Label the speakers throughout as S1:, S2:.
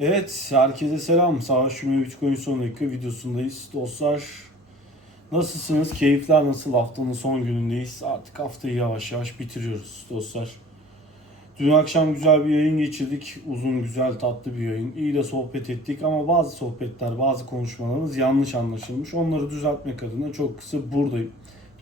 S1: Evet, herkese selam. Savaş Cumhuriyet Bitcoin son videosundayız. Dostlar, nasılsınız? Keyifler nasıl? Haftanın son günündeyiz. Artık haftayı yavaş yavaş bitiriyoruz dostlar. Dün akşam güzel bir yayın geçirdik. Uzun, güzel, tatlı bir yayın. İyi de sohbet ettik ama bazı sohbetler, bazı konuşmalarımız yanlış anlaşılmış. Onları düzeltmek adına çok kısa buradayım.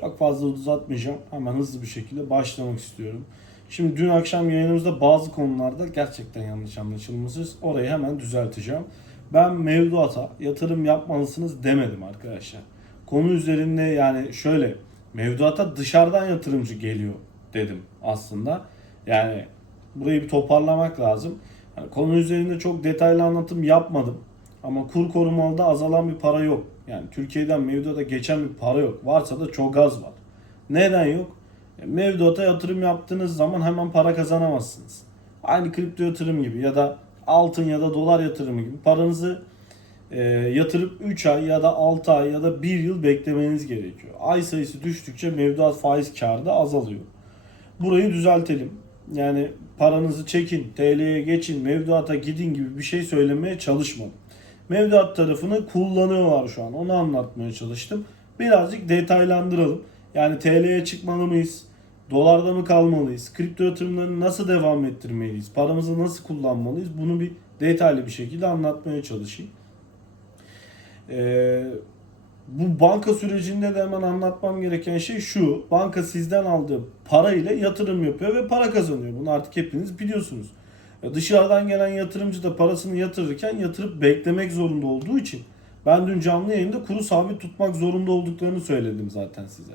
S1: Çok fazla uzatmayacağım. Hemen hızlı bir şekilde başlamak istiyorum. Şimdi dün akşam yayınımızda bazı konularda gerçekten yanlış anlaşılmışız. Orayı hemen düzelteceğim. Ben mevduata yatırım yapmalısınız demedim arkadaşlar. Konu üzerinde yani şöyle mevduata dışarıdan yatırımcı geliyor dedim aslında. Yani burayı bir toparlamak lazım. Yani konu üzerinde çok detaylı anlatım yapmadım. Ama kur korumalıda azalan bir para yok. Yani Türkiye'den mevduata geçen bir para yok. Varsa da çok az var. Neden yok? E, Mevduata yatırım yaptığınız zaman hemen para kazanamazsınız. Aynı kripto yatırım gibi ya da altın ya da dolar yatırımı gibi paranızı e, yatırıp 3 ay ya da 6 ay ya da 1 yıl beklemeniz gerekiyor. Ay sayısı düştükçe mevduat faiz karı da azalıyor. Burayı düzeltelim. Yani paranızı çekin, TL'ye geçin, mevduata gidin gibi bir şey söylemeye çalışmadım. Mevduat tarafını kullanıyorlar şu an. Onu anlatmaya çalıştım. Birazcık detaylandıralım. Yani TL'ye çıkmalı mıyız? Dolarda mı kalmalıyız? Kripto yatırımlarını nasıl devam ettirmeliyiz? Paramızı nasıl kullanmalıyız? Bunu bir detaylı bir şekilde anlatmaya çalışayım. Ee, bu banka sürecinde de hemen anlatmam gereken şey şu. Banka sizden aldığı para ile yatırım yapıyor ve para kazanıyor. Bunu artık hepiniz biliyorsunuz. Dışarıdan gelen yatırımcı da parasını yatırırken yatırıp beklemek zorunda olduğu için ben dün canlı yayında kuru sabit tutmak zorunda olduklarını söyledim zaten size.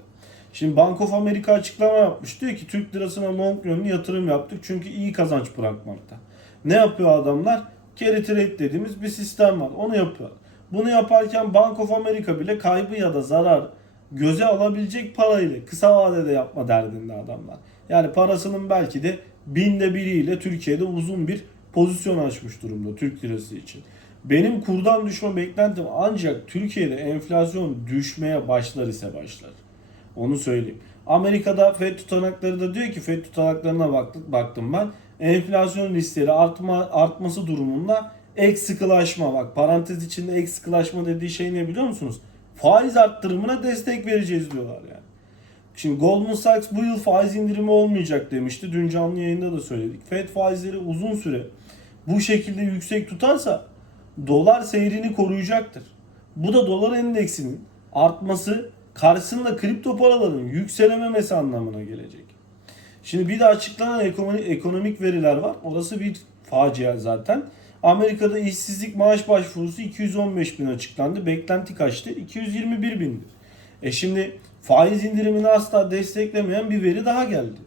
S1: Şimdi Bank of America açıklama yapmış. Diyor ki Türk lirasına long yönlü yatırım yaptık çünkü iyi kazanç bırakmakta. Ne yapıyor adamlar? Carry trade dediğimiz bir sistem var. Onu yapıyor. Bunu yaparken Bank of America bile kaybı ya da zarar göze alabilecek parayla kısa vadede yapma derdinde adamlar. Yani parasının belki de binde biriyle Türkiye'de uzun bir pozisyon açmış durumda Türk lirası için. Benim kurdan düşme beklentim ancak Türkiye'de enflasyon düşmeye başlar ise başlar. Onu söyleyeyim. Amerika'da FED tutanakları da diyor ki FED tutanaklarına baktık, baktım ben. Enflasyon riskleri artma, artması durumunda ek sıkılaşma bak parantez içinde ek sıkılaşma dediği şey ne biliyor musunuz? Faiz arttırımına destek vereceğiz diyorlar yani. Şimdi Goldman Sachs bu yıl faiz indirimi olmayacak demişti. Dün canlı yayında da söyledik. Fed faizleri uzun süre bu şekilde yüksek tutarsa dolar seyrini koruyacaktır. Bu da dolar endeksinin artması karşısında kripto paraların yükselememesi anlamına gelecek. Şimdi bir de açıklanan ekonomik, veriler var. Orası bir facia zaten. Amerika'da işsizlik maaş başvurusu 215 bin açıklandı. Beklenti kaçtı? 221 bindi. E şimdi faiz indirimini asla desteklemeyen bir veri daha geldi.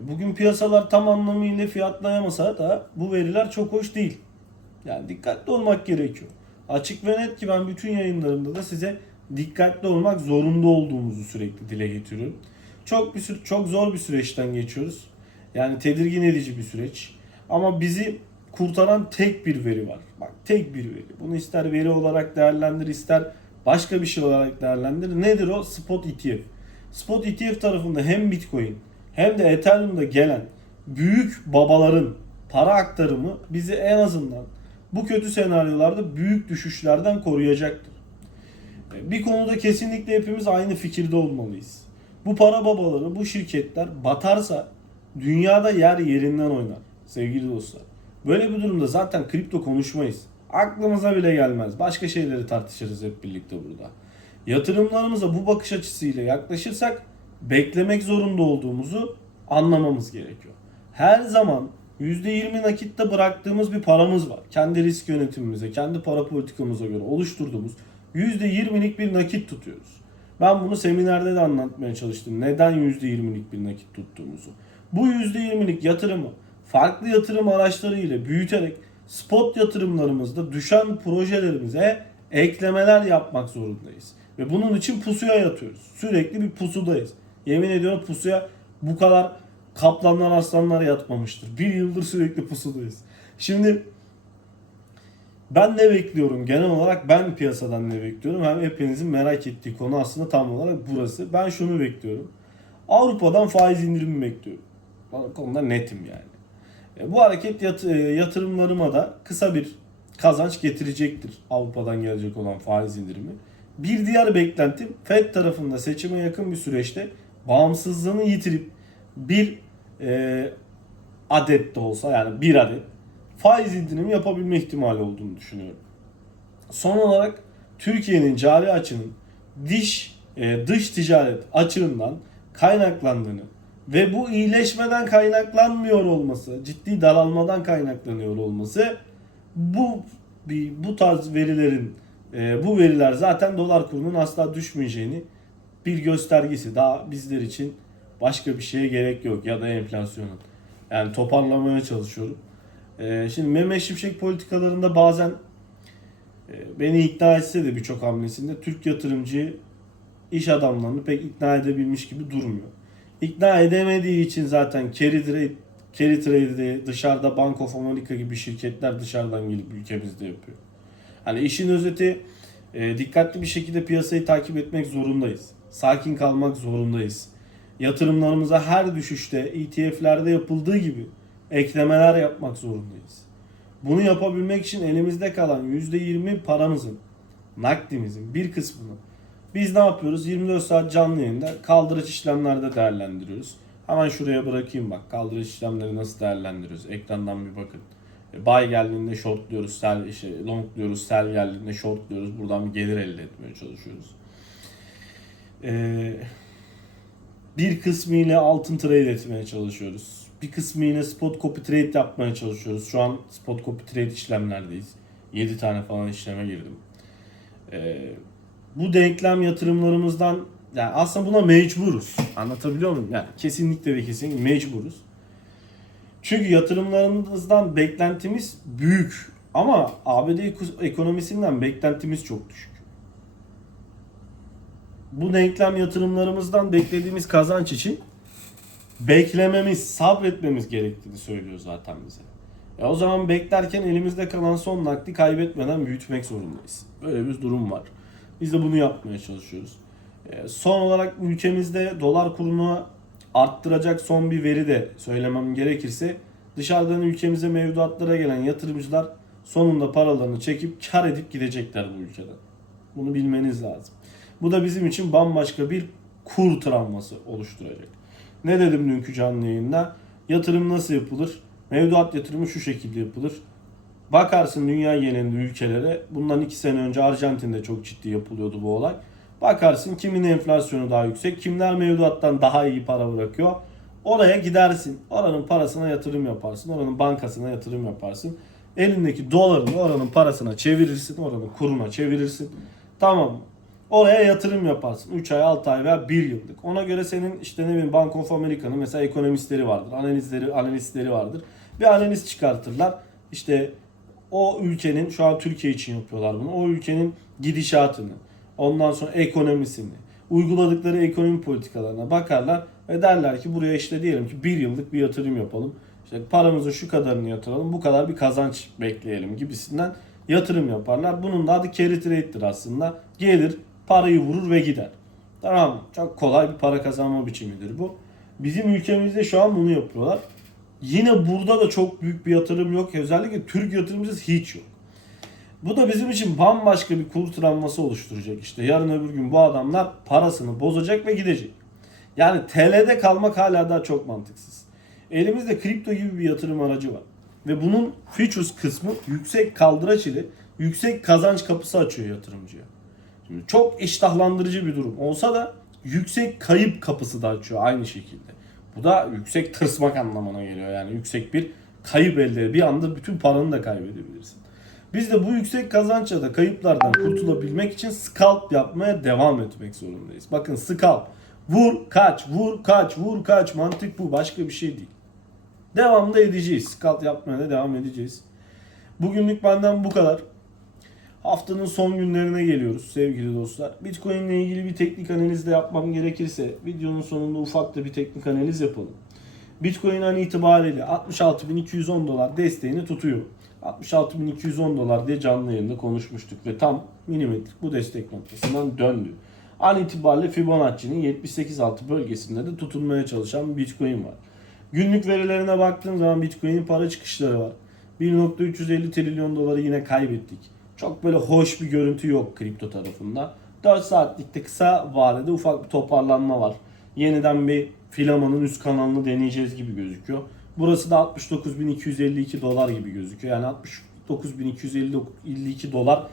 S1: Bugün piyasalar tam anlamıyla fiyatlayamasa da bu veriler çok hoş değil. Yani dikkatli olmak gerekiyor. Açık ve net ki ben bütün yayınlarımda da size dikkatli olmak zorunda olduğumuzu sürekli dile getiriyorum. Çok bir çok zor bir süreçten geçiyoruz. Yani tedirgin edici bir süreç. Ama bizi kurtaran tek bir veri var. Bak tek bir veri. Bunu ister veri olarak değerlendir, ister başka bir şey olarak değerlendir. Nedir o? Spot ETF. Spot ETF tarafında hem Bitcoin hem de Ethereum'da gelen büyük babaların para aktarımı bizi en azından bu kötü senaryolarda büyük düşüşlerden koruyacaktır. Bir konuda kesinlikle hepimiz aynı fikirde olmalıyız. Bu para babaları, bu şirketler batarsa dünyada yer yerinden oynar sevgili dostlar. Böyle bir durumda zaten kripto konuşmayız. Aklımıza bile gelmez. Başka şeyleri tartışırız hep birlikte burada. Yatırımlarımıza bu bakış açısıyla yaklaşırsak beklemek zorunda olduğumuzu anlamamız gerekiyor. Her zaman %20 nakitte bıraktığımız bir paramız var. Kendi risk yönetimimize, kendi para politikamıza göre oluşturduğumuz %20'lik bir nakit tutuyoruz. Ben bunu seminerde de anlatmaya çalıştım. Neden %20'lik bir nakit tuttuğumuzu. Bu %20'lik yatırımı farklı yatırım araçları ile büyüterek spot yatırımlarımızda düşen projelerimize eklemeler yapmak zorundayız. Ve bunun için pusuya yatıyoruz. Sürekli bir pusudayız. Yemin ediyorum pusuya bu kadar kaplanlar aslanlar yatmamıştır. Bir yıldır sürekli pusudayız. Şimdi ben ne bekliyorum genel olarak ben piyasadan ne bekliyorum hem hepinizin merak ettiği konu aslında tam olarak burası. Ben şunu bekliyorum. Avrupa'dan faiz indirimi bekliyorum. O konuda netim yani. E, bu hareket e, yatırımlarıma da kısa bir kazanç getirecektir Avrupa'dan gelecek olan faiz indirimi. Bir diğer beklentim Fed tarafında seçime yakın bir süreçte bağımsızlığını yitirip bir e, adet de olsa yani bir adet faiz indirimi yapabilme ihtimali olduğunu düşünüyorum. Son olarak Türkiye'nin cari açının diş e, dış ticaret açığından kaynaklandığını ve bu iyileşmeden kaynaklanmıyor olması, ciddi daralmadan kaynaklanıyor olması bu bir bu tarz verilerin e, bu veriler zaten dolar kurunun asla düşmeyeceğini bir göstergesi. Daha bizler için başka bir şeye gerek yok ya da enflasyonun. Yani toparlamaya çalışıyorum. E, şimdi Mehmet Şimşek politikalarında bazen e, beni ikna etse de birçok hamlesinde Türk yatırımcıyı iş adamlarını pek ikna edebilmiş gibi durmuyor. İkna edemediği için zaten carry trade, carry trade'i dışarıda Bank of America gibi şirketler dışarıdan gelip ülkemizde yapıyor. Hani işin özeti e, dikkatli bir şekilde piyasayı takip etmek zorundayız. Sakin kalmak zorundayız. Yatırımlarımıza her düşüşte ETF'lerde yapıldığı gibi eklemeler yapmak zorundayız. Bunu yapabilmek için elimizde kalan %20 paramızın, nakdimizin bir kısmını biz ne yapıyoruz? 24 saat canlı yayında kaldırıç işlemlerde değerlendiriyoruz. Hemen şuraya bırakayım bak. Kaldırıç işlemleri nasıl değerlendiriyoruz? Ekrandan bir bakın. E, Buy geldiğinde shortluyoruz, sell, işte long diyoruz, sell geldiğinde shortluyoruz. Buradan bir gelir elde etmeye çalışıyoruz. Ee, bir kısmı ile altın trade etmeye çalışıyoruz. Bir kısmı yine spot copy trade yapmaya çalışıyoruz. Şu an spot copy trade işlemlerdeyiz. 7 tane falan işleme girdim. Ee, bu denklem yatırımlarımızdan yani aslında buna mecburuz. Anlatabiliyor muyum? Yani kesinlikle ve kesinlikle mecburuz. Çünkü yatırımlarımızdan beklentimiz büyük ama ABD ekonomisinden beklentimiz çok düşük. Bu denklem yatırımlarımızdan beklediğimiz kazanç için beklememiz, sabretmemiz gerektiğini söylüyor zaten bize. E o zaman beklerken elimizde kalan son nakdi kaybetmeden büyütmek zorundayız. Böyle bir durum var. Biz de bunu yapmaya çalışıyoruz. E, Son olarak ülkemizde dolar kurunu arttıracak son bir veri de söylemem gerekirse dışarıdan ülkemize mevduatlara gelen yatırımcılar sonunda paralarını çekip kar edip gidecekler bu ülkeden. Bunu bilmeniz lazım. Bu da bizim için bambaşka bir kur travması oluşturacak. Ne dedim dünkü canlı yayında? Yatırım nasıl yapılır? Mevduat yatırımı şu şekilde yapılır. Bakarsın dünya genelinde ülkelere bundan iki sene önce Arjantin'de çok ciddi yapılıyordu bu olay. Bakarsın kimin enflasyonu daha yüksek, kimler mevduattan daha iyi para bırakıyor. Oraya gidersin. Oranın parasına yatırım yaparsın. Oranın bankasına yatırım yaparsın. Elindeki dolarını oranın parasına çevirirsin. Oranın kuruna çevirirsin. Tamam? Oraya yatırım yaparsın. 3 ay, 6 ay veya 1 yıllık. Ona göre senin işte ne bileyim Bank of America'nın mesela ekonomistleri vardır. Analizleri, analistleri vardır. Bir analiz çıkartırlar. İşte o ülkenin şu an Türkiye için yapıyorlar bunu. O ülkenin gidişatını, ondan sonra ekonomisini, uyguladıkları ekonomi politikalarına bakarlar ve derler ki buraya işte diyelim ki bir yıllık bir yatırım yapalım. İşte paramızın şu kadarını yatıralım, bu kadar bir kazanç bekleyelim gibisinden yatırım yaparlar. Bunun da adı carry trade'dir aslında. Gelir, parayı vurur ve gider. Tamam? Çok kolay bir para kazanma biçimidir bu. Bizim ülkemizde şu an bunu yapıyorlar. Yine burada da çok büyük bir yatırım yok. Özellikle Türk yatırımcısı hiç yok. Bu da bizim için bambaşka bir kur travması oluşturacak işte. Yarın öbür gün bu adamlar parasını bozacak ve gidecek. Yani TL'de kalmak hala daha çok mantıksız. Elimizde kripto gibi bir yatırım aracı var. Ve bunun futures kısmı yüksek kaldıraç ile yüksek kazanç kapısı açıyor yatırımcıya. Şimdi çok iştahlandırıcı bir durum olsa da yüksek kayıp kapısı da açıyor aynı şekilde. Bu da yüksek tırsmak anlamına geliyor. Yani yüksek bir kayıp elde bir anda bütün paranı da kaybedebilirsin. Biz de bu yüksek kazanç ya da kayıplardan kurtulabilmek için scalp yapmaya devam etmek zorundayız. Bakın scalp. Vur kaç, vur kaç, vur kaç. Mantık bu. Başka bir şey değil. Devamda edeceğiz. Scalp yapmaya da devam edeceğiz. Bugünlük benden bu kadar. Haftanın son günlerine geliyoruz sevgili dostlar. Bitcoin ile ilgili bir teknik analiz de yapmam gerekirse videonun sonunda ufak da bir teknik analiz yapalım. Bitcoin an itibariyle 66.210 dolar desteğini tutuyor. 66.210 dolar diye canlı yayında konuşmuştuk ve tam milimetrik bu destek noktasından döndü. An itibariyle Fibonacci'nin 78.6 bölgesinde de tutunmaya çalışan Bitcoin var. Günlük verilerine baktığım zaman Bitcoin'in para çıkışları var. 1.350 trilyon doları yine kaybettik. Çok böyle hoş bir görüntü yok kripto tarafında. 4 saatlikte kısa vadede ufak bir toparlanma var. Yeniden bir filamanın üst kanalını deneyeceğiz gibi gözüküyor. Burası da 69.252 dolar gibi gözüküyor. Yani 69.252 dolar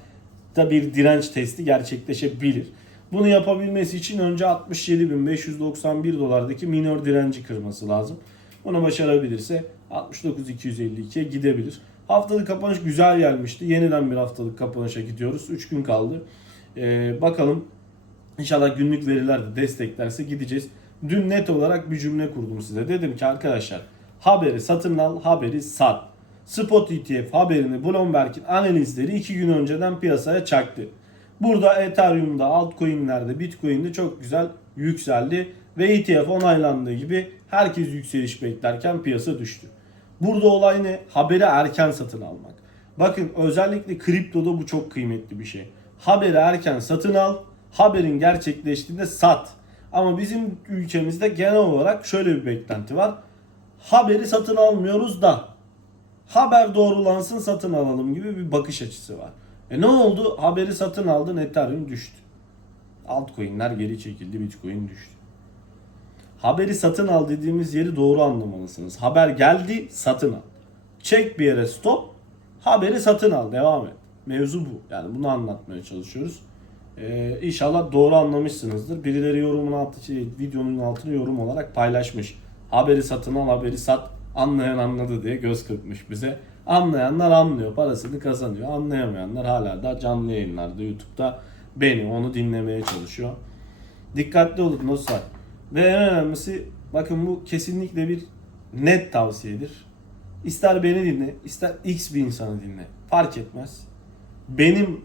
S1: da bir direnç testi gerçekleşebilir. Bunu yapabilmesi için önce 67.591 dolardaki minor direnci kırması lazım. Onu başarabilirse 69.252'ye gidebilir. Haftalık kapanış güzel gelmişti. Yeniden bir haftalık kapanışa gidiyoruz. 3 gün kaldı. Ee, bakalım İnşallah günlük veriler de desteklerse gideceğiz. Dün net olarak bir cümle kurdum size. Dedim ki arkadaşlar haberi satın al, haberi sat. Spot ETF haberini Bloomberg'in analizleri 2 gün önceden piyasaya çaktı. Burada Ethereum'da, altcoin'lerde, Bitcoin'de çok güzel yükseldi. Ve ETF onaylandığı gibi herkes yükseliş beklerken piyasa düştü. Burada olay ne? Haberi erken satın almak. Bakın özellikle kriptoda bu çok kıymetli bir şey. Haberi erken satın al, haberin gerçekleştiğinde sat. Ama bizim ülkemizde genel olarak şöyle bir beklenti var. Haberi satın almıyoruz da haber doğrulansın satın alalım gibi bir bakış açısı var. E ne oldu? Haberi satın aldın Ethereum düştü. Altcoin'ler geri çekildi, Bitcoin düştü. Haberi satın al dediğimiz yeri doğru anlamalısınız. Haber geldi, satın al. Çek bir yere stop, haberi satın al, devam et. Mevzu bu. Yani bunu anlatmaya çalışıyoruz. Ee, inşallah doğru anlamışsınızdır. Birileri yorumun altı, şey, videonun altını yorum olarak paylaşmış. Haberi satın al, haberi sat. Anlayan anladı diye göz kırpmış bize. Anlayanlar anlıyor, parasını kazanıyor. Anlayamayanlar hala da canlı yayınlarda, YouTube'da beni, onu dinlemeye çalışıyor. Dikkatli olun dostlar. Ve en önemlisi bakın bu kesinlikle bir net tavsiyedir. İster beni dinle, ister X bir insanı dinle. Fark etmez. Benim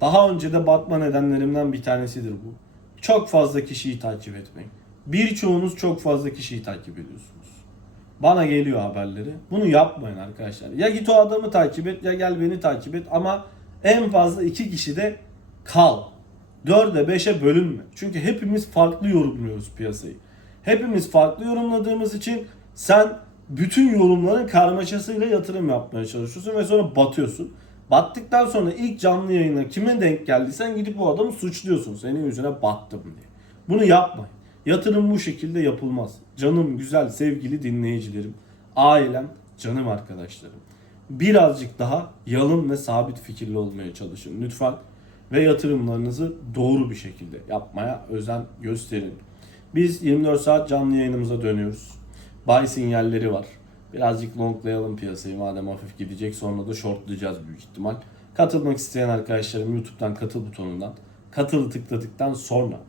S1: daha önce de batma nedenlerimden bir tanesidir bu. Çok fazla kişiyi takip etmeyin. Birçoğunuz çok fazla kişiyi takip ediyorsunuz. Bana geliyor haberleri. Bunu yapmayın arkadaşlar. Ya git o adamı takip et ya gel beni takip et ama en fazla iki kişi de kal. 4'e 5'e bölünme. Çünkü hepimiz farklı yorumluyoruz piyasayı. Hepimiz farklı yorumladığımız için sen bütün yorumların karmaşasıyla yatırım yapmaya çalışıyorsun ve sonra batıyorsun. Battıktan sonra ilk canlı yayına kime denk geldiysen gidip o adamı suçluyorsun. Senin yüzüne battım diye. Bunu yapmayın. Yatırım bu şekilde yapılmaz. Canım güzel sevgili dinleyicilerim, ailem, canım arkadaşlarım. Birazcık daha yalın ve sabit fikirli olmaya çalışın lütfen. Ve yatırımlarınızı doğru bir şekilde yapmaya özen gösterin. Biz 24 saat canlı yayınımıza dönüyoruz. Buy sinyalleri var. Birazcık longlayalım piyasayı madem hafif gidecek sonra da shortlayacağız büyük ihtimal. Katılmak isteyen arkadaşlarım YouTube'dan katıl butonundan katılı tıkladıktan sonra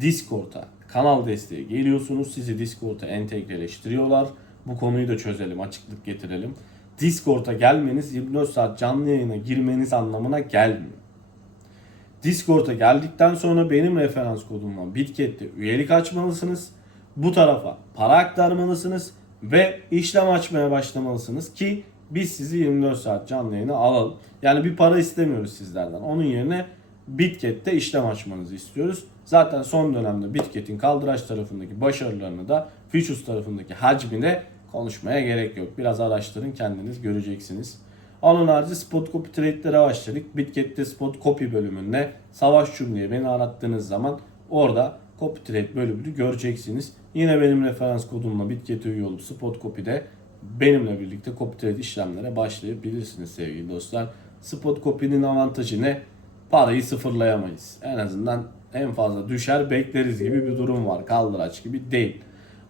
S1: Discord'a kanal desteği geliyorsunuz. Sizi Discord'a entegreleştiriyorlar. Bu konuyu da çözelim, açıklık getirelim. Discord'a gelmeniz 24 saat canlı yayına girmeniz anlamına gelmiyor. Discord'a geldikten sonra benim referans kodumla Bitket'te üyelik açmalısınız. Bu tarafa para aktarmalısınız ve işlem açmaya başlamalısınız ki biz sizi 24 saat canlı yayına alalım. Yani bir para istemiyoruz sizlerden. Onun yerine Bitket'te işlem açmanızı istiyoruz. Zaten son dönemde Bitket'in kaldıraç tarafındaki başarılarını da Futures tarafındaki hacmine konuşmaya gerek yok. Biraz araştırın kendiniz göreceksiniz. Onun harici spot copy trade'lere başladık. Bitket'te spot copy bölümünde Savaş Cumlu'ya beni arattığınız zaman orada copy trade bölümünü göreceksiniz. Yine benim referans kodumla Bitket'e üye olup spot copy'de benimle birlikte copy trade işlemlere başlayabilirsiniz sevgili dostlar. Spot copy'nin avantajı ne? Parayı sıfırlayamayız. En azından en fazla düşer bekleriz gibi bir durum var. Kaldıraç gibi değil.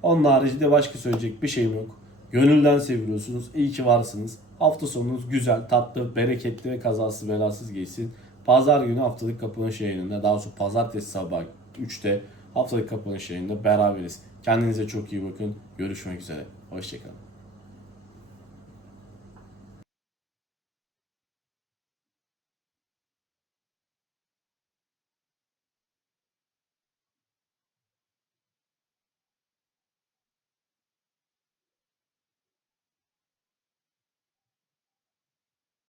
S1: Onun haricinde başka söyleyecek bir şeyim yok. Gönülden seviyorsunuz. İyi ki varsınız. Hafta sonunuz güzel, tatlı, bereketli ve kazasız belasız geçsin. Pazar günü haftalık kapanış yayınında, daha sonra pazartesi sabah 3'te haftalık kapanış yayınında beraberiz. Kendinize çok iyi bakın. Görüşmek üzere. Hoşçakalın.